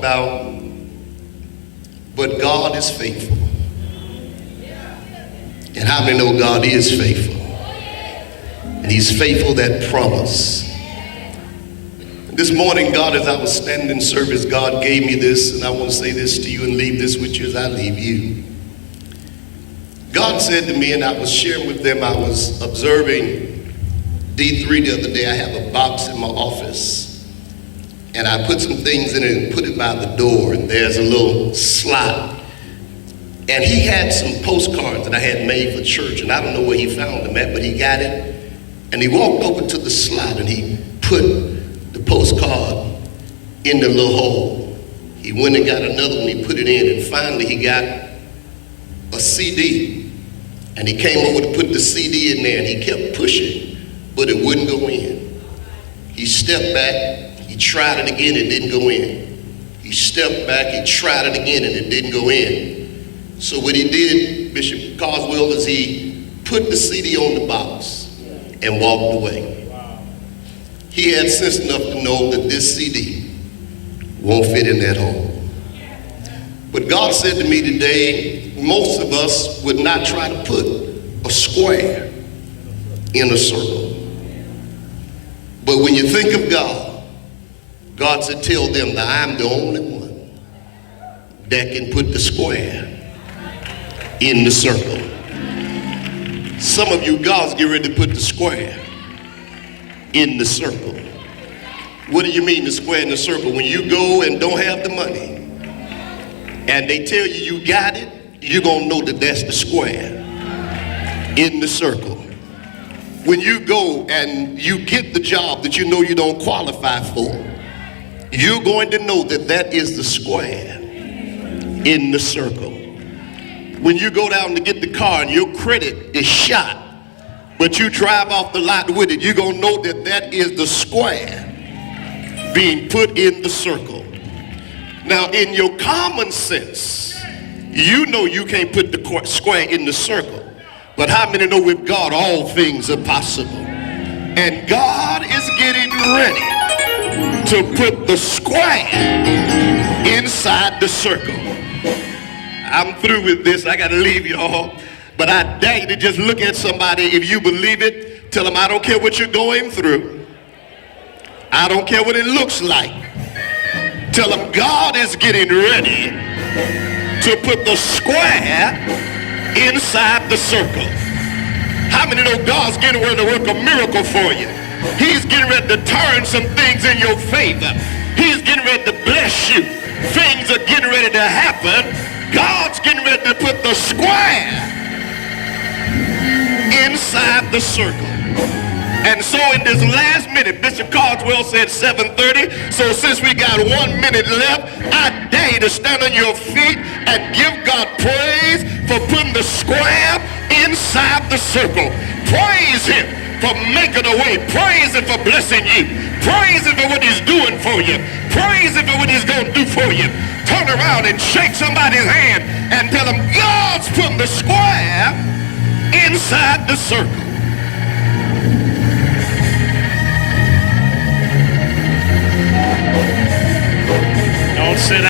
about, but God is faithful. And how many know God is faithful? And he's faithful that promise. This morning, God, as I was standing in service, God gave me this, and I want to say this to you and leave this with you as I leave you. God said to me, and I was sharing with them, I was observing D3 the other day. I have a box in my office, and I put some things in it and put it by the door, and there's a little slot. And he had some postcards that I had made for church, and I don't know where he found them at, but he got it. And he walked over to the slot, and he put the postcard in the little hole. He went and got another one, he put it in, and finally he got a CD. And he came over to put the CD in there, and he kept pushing, but it wouldn't go in. He stepped back, he tried it again, it didn't go in. He stepped back, he tried it again, and it didn't go in. So what he did, Bishop Coswell, is he put the CD on the box and walked away. He had sense enough to know that this CD won't fit in that hole. But God said to me today, most of us would not try to put a square in a circle. But when you think of God, God said, tell them that I'm the only one that can put the square in the circle. Some of you, God's getting ready to put the square in the circle. What do you mean the square in the circle? When you go and don't have the money and they tell you you got it, you're gonna know that that's the square in the circle. When you go and you get the job that you know you don't qualify for, you're going to know that that is the square in the circle. When you go down to get the car and your credit is shot, but you drive off the lot with it, you're gonna know that that is the square being put in the circle. Now, in your common sense, you know you can't put the square in the circle, but how many know with God all things are possible? And God is getting ready to put the square inside the circle. I'm through with this. I got to leave y'all. But I dare you to just look at somebody. If you believe it, tell them, I don't care what you're going through. I don't care what it looks like. Tell them God is getting ready to put the square inside the circle. How many know God's getting ready to work a miracle for you? He's getting ready to turn some things in your favor. He's getting ready to bless you. Things are getting ready to happen. God's getting ready to put the square inside the circle. And so in this last minute, Bishop Caldwell said 7:30, so since we got 1 minute left, I dare you to stand on your feet and give God praise for putting the square inside the circle. Praise him for making a way. Praise him for blessing you. Praise him for what he's doing for you. Praise him for what he's going to do for you. Turn around and shake somebody's hand and tell them God's putting the square inside the circle. Don't sit